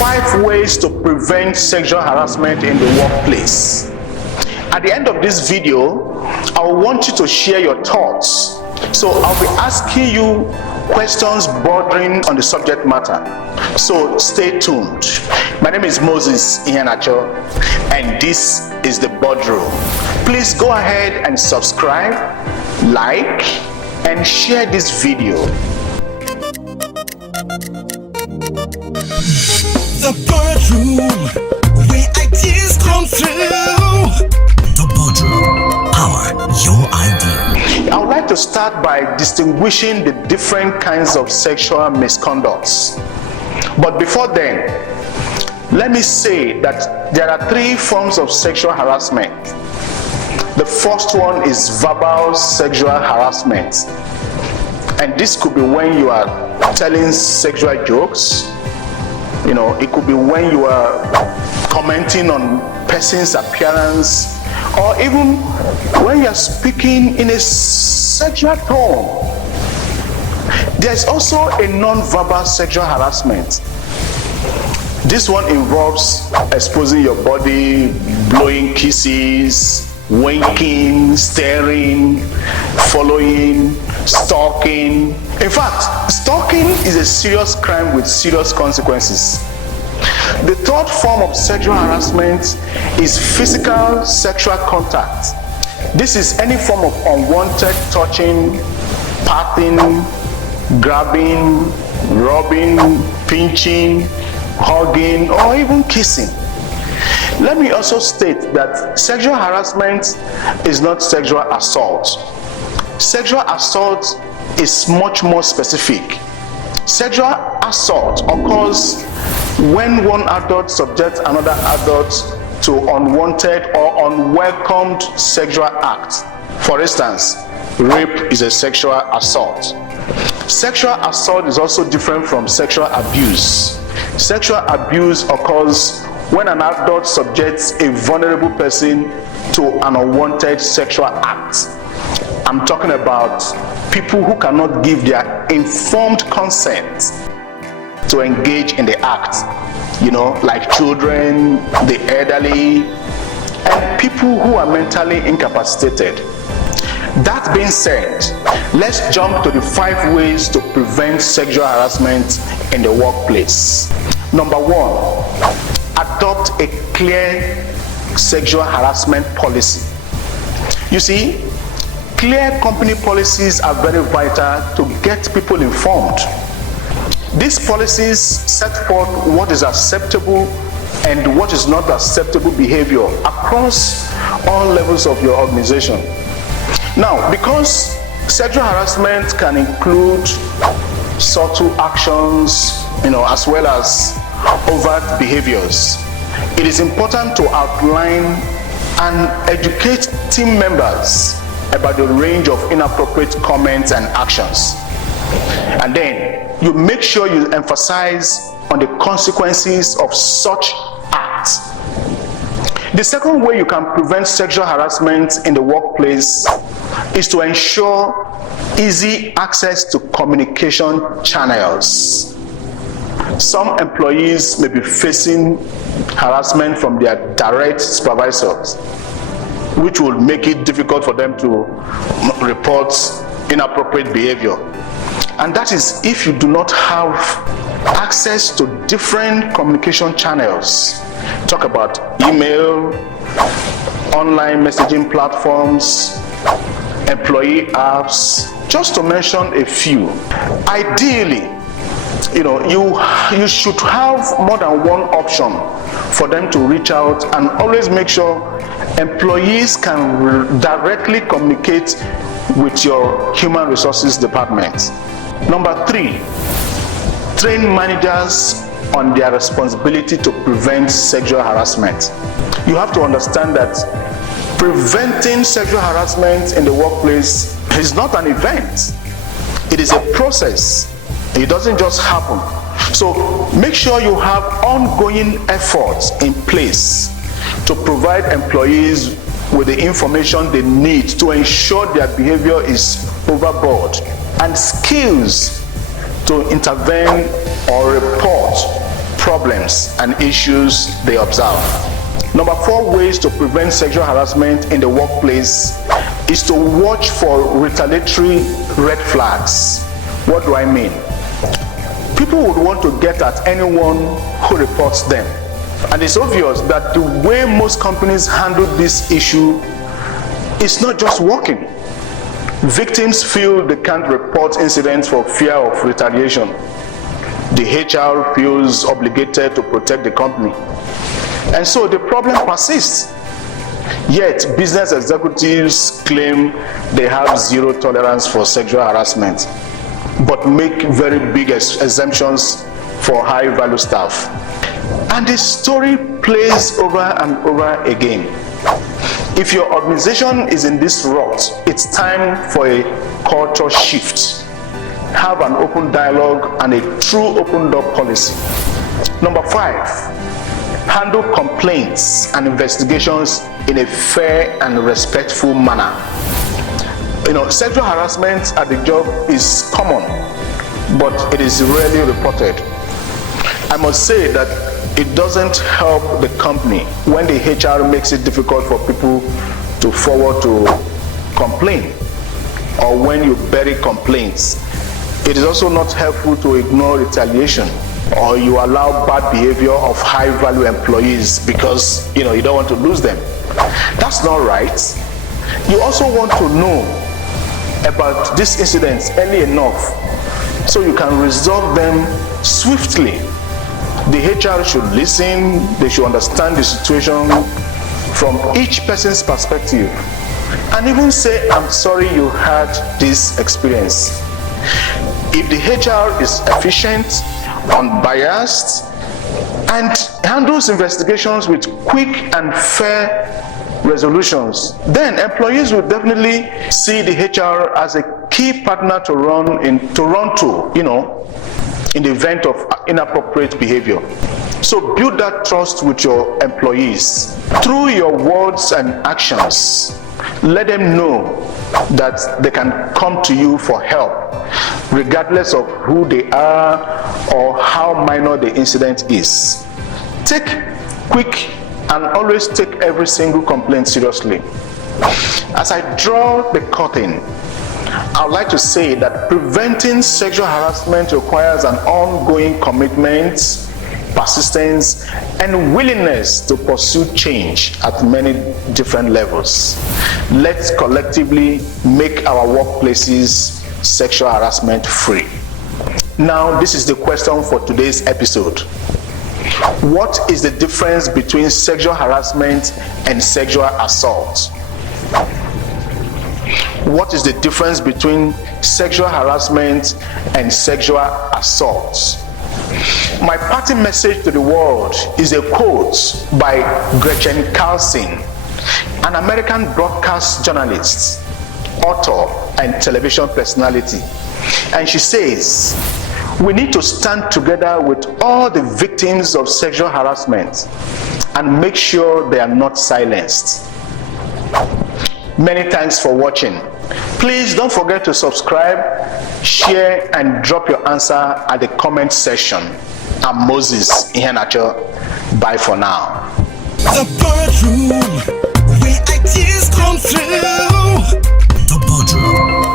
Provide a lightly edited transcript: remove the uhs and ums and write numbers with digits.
5 ways to prevent sexual harassment in the workplace. At the end of this video, I want you to share your thoughts. So I'll be asking you questions bordering on the subject matter. So stay tuned. My name is Moses Iheanacho, and this is the Boardroom. Please go ahead and subscribe, like, and share this video. The Boardroom, where ideas come through. The Boardroom, power your idea. I would like to start by distinguishing the different kinds of sexual misconducts. But before then, let me say that there are 3 forms of sexual harassment. The first one is verbal sexual harassment. And this could be when you are telling sexual jokes. It could be when you are commenting on person's appearance, or even when you are speaking in a sexual tone. There's also a non-verbal sexual harassment. This one involves exposing your body, blowing kisses, winking, staring, following, stalking. In fact, stalking is a serious crime with serious consequences. The third form of sexual harassment is physical sexual contact. This is any form of unwanted touching, patting, grabbing, rubbing, pinching, hugging, or even kissing. Let me also state that sexual harassment is not sexual assault. Sexual assault is much more specific. Sexual assault occurs when one adult subjects another adult to unwanted or unwelcomed sexual acts. For instance, rape is a sexual assault. Sexual assault is also different from sexual abuse. Sexual abuse occurs when an adult subjects a vulnerable person to an unwanted sexual act. I'm talking about people who cannot give their informed consent to engage in the act, like children, the elderly, and people who are mentally incapacitated. That being said, let's jump to the 5 ways to prevent sexual harassment in the workplace. Number 1, adopt a clear sexual harassment policy. You see, clear company policies are very vital to get people informed. These policies set forth what is acceptable and what is not acceptable behavior across all levels of your organization. Now, because sexual harassment can include subtle actions, as well as overt behaviors, it is important to outline and educate team members about the range of inappropriate comments and actions. And then you make sure you emphasize on the consequences of such acts. The second way you can prevent sexual harassment in the workplace is to ensure easy access to communication channels. Some employees may be facing harassment from their direct supervisors, which will make it difficult for them to report inappropriate behavior. And that is if you do not have access to different communication channels. Talk about email, online messaging platforms, employee apps, just to mention a few. Ideally, you should have more than one option for them to reach out, and always make sure employees can directly communicate with your human resources department. Number 3, train managers on their responsibility to prevent sexual harassment. You have to understand that preventing sexual harassment in the workplace is not an event. It is a process. It doesn't just happen. So make sure you have ongoing efforts in place to provide employees with the information they need to ensure their behavior is overboard, and skills to intervene or report problems and issues they observe. Number 4 ways to prevent sexual harassment in the workplace is to watch for retaliatory red flags. What do I mean? People would want to get at anyone who reports them. And it's obvious that the way most companies handle this issue is not just working. Victims feel they can't report incidents for fear of retaliation. The HR feels obligated to protect the company. And so the problem persists. Yet business executives claim they have zero tolerance for sexual harassment, but make very big exemptions for high-value staff. And the story plays over and over again. If your organization is in this rut, it's time for a culture shift. Have an open dialogue and a true open door policy. Number 5, handle complaints and investigations in a fair and respectful manner. Sexual harassment at the job is common, but it is rarely reported. I must say that it doesn't help the company when the HR makes it difficult for people to forward to complain, or when you bury complaints. It is also not helpful to ignore retaliation, or you allow bad behavior of high-value employees because you don't want to lose them. That's not right. You also want to know about these incidents early enough so you can resolve them swiftly. The HR should listen, they should understand the situation from each person's perspective, and even say, I'm sorry you had this experience. If the HR is efficient, unbiased, and handles investigations with quick and fair resolutions, then employees will definitely see the HR as a key partner to run to, in the event of inappropriate behavior. So build that trust with your employees through your words and actions. Let them know that they can come to you for help, regardless of who they are or how minor the incident is. Take quick and always take every single complaint seriously. As I draw the curtain, I would like to say that preventing sexual harassment requires an ongoing commitment, persistence, and willingness to pursue change at many different levels. Let's collectively make our workplaces sexual harassment free. Now, this is the question for today's episode. What is the difference between sexual harassment and sexual assault? What is the difference between sexual harassment and sexual assault? My parting message to the world is a quote by Gretchen Carlson, an American broadcast journalist, author, and television personality. And she says, we need to stand together with all the victims of sexual harassment and make sure they are not silenced. Many thanks for watching. Please don't forget to subscribe, share, and drop your answer at the comment section. I'm Moses Iheanacho. Bye for now. The Boardroom, where ideas come through. The Boardroom.